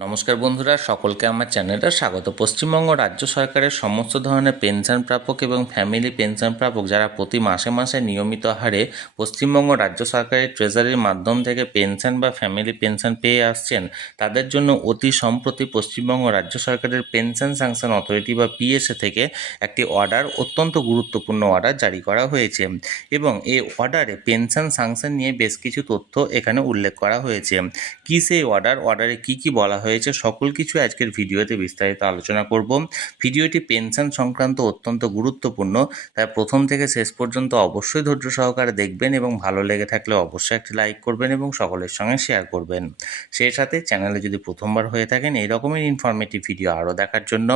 নমস্কার বন্ধুরা, সকলকে আমার চ্যানেলে স্বাগত। পশ্চিমবঙ্গ রাজ্য সরকারের সমস্ত ধরনের পেনশন প্রাপক এবং ফ্যামিলি পেনশন প্রাপক যারা প্রতি মাসে মাসে নিয়মিত হারে পশ্চিমবঙ্গ রাজ্য সরকারের ট্রেজারির মাধ্যম থেকে পেনশন বা ফ্যামিলি পেনশন পেয়ে আসছেন, তাদের জন্য অতি সম্প্রতি পশ্চিমবঙ্গ রাজ্য সরকারের পেনশন স্যাংশন অথরিটি বা পিএসএ থেকে একটি অর্ডার, অত্যন্ত গুরুত্বপূর্ণ অর্ডার জারি করা হয়েছে এবং এই অর্ডারে পেনশন স্যাংশন নিয়ে বেশ কিছু তথ্য এখানে উল্লেখ করা হয়েছে। কী সেই অর্ডারে কী কী বলা হয়েছে সকল কিছু আজকের ভিডিওতে বিস্তারিত আলোচনা করব। ভিডিওটি পেনশন সংক্রান্ত অত্যন্ত গুরুত্বপূর্ণ, তাই প্রথম থেকে শেষ পর্যন্ত অবশ্যই ধৈর্য সহকারে দেখবেন এবং ভালো লেগে থাকলে অবশ্যই একটি লাইক করবেন এবং সকলের সঙ্গে শেয়ার করবেন। সেই সাথে চ্যানেলে যদি প্রথমবার হয়ে থাকেন এই রকমের ইনফরমেটিভ ভিডিও আরও দেখার জন্য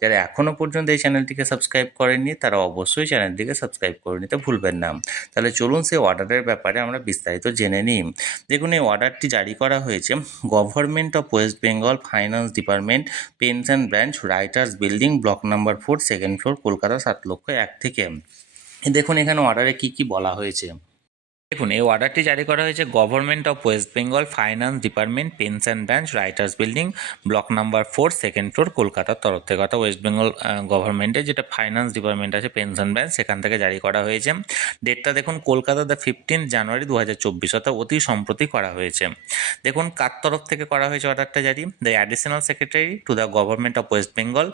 যারা এখনও পর্যন্ত এই চ্যানেলটিকে সাবস্ক্রাইব করেননি তারা অবশ্যই চ্যানেলটিকে সাবস্ক্রাইব করে নিতে ভুলবেন না। তাহলে চলুন সেই অর্ডারের ব্যাপারে আমরা বিস্তারিত জেনে নিই। দেখুন, এই অর্ডারটি জারি করা হয়েছে government of West Bengal finance department, pension branch, writers building, block number 4, second floor, Kolkata 7,01,000 থেকে। দেখুন এখানে অর্ডারে কি কি বলা হয়েছে। দেখুন, এই অর্ডারটি জারি করা হয়েছে government of West Bengal finance department, pension branch, writers building, block number 4, second floor, কলকাতার তরফ থেকে। অর্থাৎ ওয়েস্ট বেঙ্গল গভর্নমেন্টের যেটা ফাইন্যান্স ডিপার্টমেন্ট আছে, পেনশন ব্রাঞ্চ, সেখান থেকে জারি করা হয়েছে। ডেটটা দেখুন, কলকাতা 15 জানুয়ারি 2024, অর্থাৎ অতি সম্প্রতি করা হয়েছে। দেখুন কার তরফ থেকে করা হয়েছে অর্ডারটা জারি। The additional secretary to the government of West Bengal.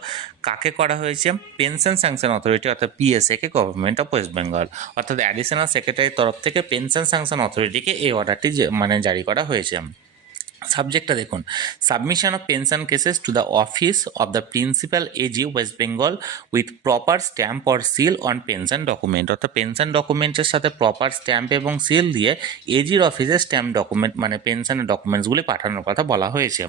কাকে করা হয়েছে? পেনশন স্যাংশন অথরিটি অর্থাৎ পিএসএ কে গভর্নমেন্ট অফ ওয়েস্ট বেঙ্গল। অর্থাৎ অ্যাডিশনাল সেক্রেটারির তরফ থেকে পেনশন স্যাংশন অথরিটিকে এই অর্ডারটি জারি করা হয়েছে। সাবজেক্টটা দেখুন, submission of pension cases to the office of the principal AG West Bengal with proper stamp or seal on pension document. অর্থাৎ পেনশন ডকুমেন্টের সাথে প্রপার স্ট্যাম্প এবং সিল দিয়ে এজির অফিসে স্ট্যাম্প ডকুমেন্ট মানে পেনশনের ডকুমেন্টসগুলি পাঠানোর কথা বলা হয়েছে।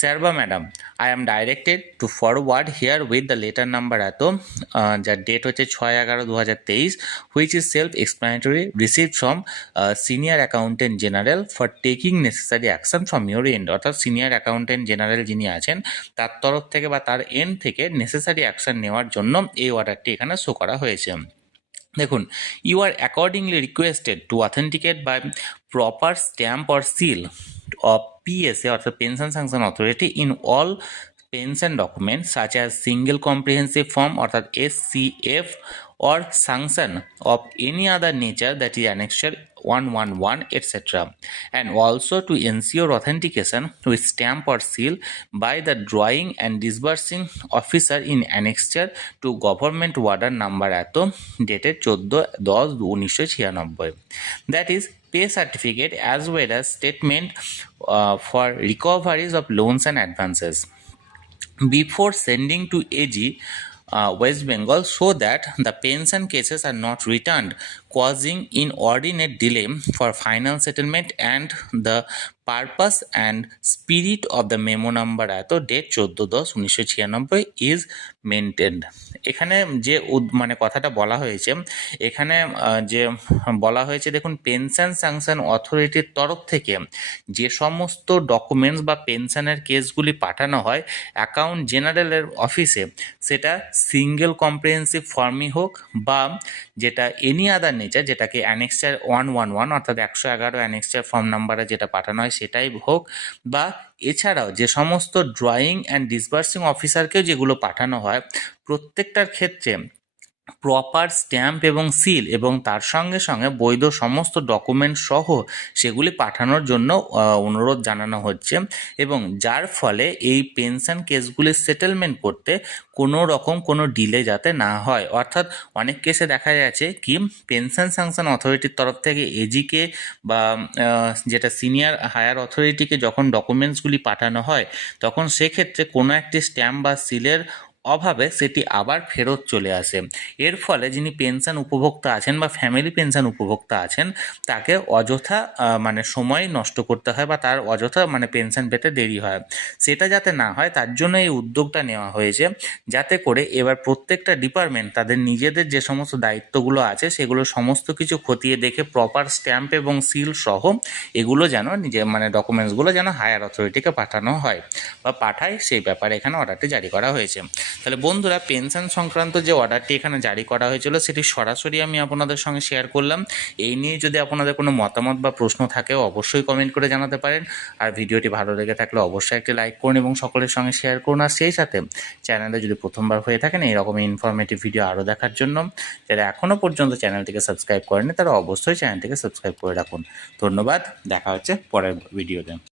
স্যার বা madam, I am directed to forward here with the letter number এত, যার ডেট হচ্ছে 6/11/2023, which is self explanatory, received from senior accountant general for taking necessary action from your and. অর্থাৎ সিনিয়র অ্যাকাউন্টেন্ট জেনারেল যিনি আছেন তার তরফ থেকে বা তার এন্ড থেকে নেসেসারি অ্যাকশন নেওয়ার জন্য এই অর্ডারটি এখানে শো করা হয়েছে। দেখুন, you are accordingly requested to authenticate by proper stamp or seal of PSA অর্থাৎ pension sanction authority in all pension documents such as single comprehensive form অর্থাৎ SCF or sanction of any other nature that is annexure 111 etc., and also to ensure authentication with stamp or seal by the drawing and disbursing officer in annexure to government order number এত dated 14/10/1996, that is pay certificate as well as statement for recoveries of loans and advances before sending to AG West Bengal, so that the pension cases are not returned, causing inordinate delay for final settlement, and the purpose and spirit of the memo number এত date 14/10/1996 is maintained। এখানে যে মানে কথাটা বলা হয়েছে, এখানে যে বলা হয়েছে দেখুন, পেনশন স্যাংশন অথরিটির তরফ থেকে যে সমস্ত ডকুমেন্টস বা পেনশনের কেসগুলি পাঠানো হয় অ্যাকাউন্ট জেনারেলের অফিসে, সেটা সিঙ্গেল কম্প্রিহেন্সিভ ফর্মই হোক বা যেটা এনি আদার নেচার, যেটাকে অ্যানেক্সার 111 অর্থাৎ 111 অ্যানেক্সার ফর্ম নাম্বারে যেটা পাঠানো হয় সেটাই হোক, বা এছাড়াও যে সমস্ত ড্রয়িং অ্যান্ড ডিসবার্সিং অফিসারকেও যেগুলো পাঠানো হয়, প্রত্যেকটার ক্ষেত্রে প্রপার স্ট্যাম্প এবং সিল এবং তার সঙ্গে সঙ্গে বৈধ সমস্ত ডকুমেন্ট সহ সেগুলি পাঠানোর জন্য অনুরোধ জানানো হচ্ছে, এবং যার ফলে এই পেনশন কেসগুলির সেটেলমেন্ট করতে কোনো রকম কোনো ডিলে যাতে না হয়। অর্থাৎ অনেক কেসে দেখা যাচ্ছে কি, পেনশন স্যাংশন অথরিটির তরফ থেকে এজিকে বা যেটা সিনিয়র হায়ার অথরিটিকে যখন ডকুমেন্টসগুলি পাঠানো হয়, তখন সেক্ষেত্রে কোনো একটি স্ট্যাম্প বা সিলের অভাবে সেটি আবার ফেরত চলে আসে। এর ফলে যিনি পেনশন উপভোক্তা আছেন বা ফ্যামিলি পেনশন উপভোক্তা আছেন, তাকে অযথা মানে সময় নষ্ট করতে হয় বা তার অযথা মানে পেনশন পেতে দেরি হয়। সেটা যাতে না হয় তার জন্য এই উদ্যোগটা নেওয়া হয়েছে, যাতে করে এবার প্রত্যেকটা ডিপার্টমেন্ট তাদের নিজেদের যে সমস্ত দায়িত্বগুলো আছে সেগুলো সমস্ত কিছু খতিয়ে দেখে প্রপার স্ট্যাম্প এবং সিল সহ এগুলো যেন মানে ডকুমেন্টসগুলো যেন হায়ার অথরিটিকে পাঠানো হয় বা পাঠায়, সেই ব্যাপারে এখানে অর্ডারটি জারি করা হয়েছে। তাহলে বন্ধুরা, পেনশন সংক্রান্ত যে অর্ডারটি এখানে জারি করা হয়েছিল সেটি সরাসরি আমি আপনাদের সঙ্গে শেয়ার করলাম। এই নিয়ে যদি আপনাদের কোনো মতামত বা প্রশ্ন থাকে অবশ্যই কমেন্ট করে জানাতে পারেন। আর ভিডিওটি ভালো লেগে থাকলে অবশ্যই একটি লাইক করুন এবং সকলের সঙ্গে শেয়ার করুন। আর সেই সাথে চ্যানেলে যদি প্রথমবার হয়ে থাকেন এইরকম ইনফরমেটিভ ভিডিও আরও দেখার জন্য যারা এখনও পর্যন্ত চ্যানেলটিকে সাবস্ক্রাইব করেনি তারা অবশ্যই চ্যানেলটিকে সাবস্ক্রাইব করে রাখুন। ধন্যবাদ, দেখা হচ্ছে পরের ভিডিওতে।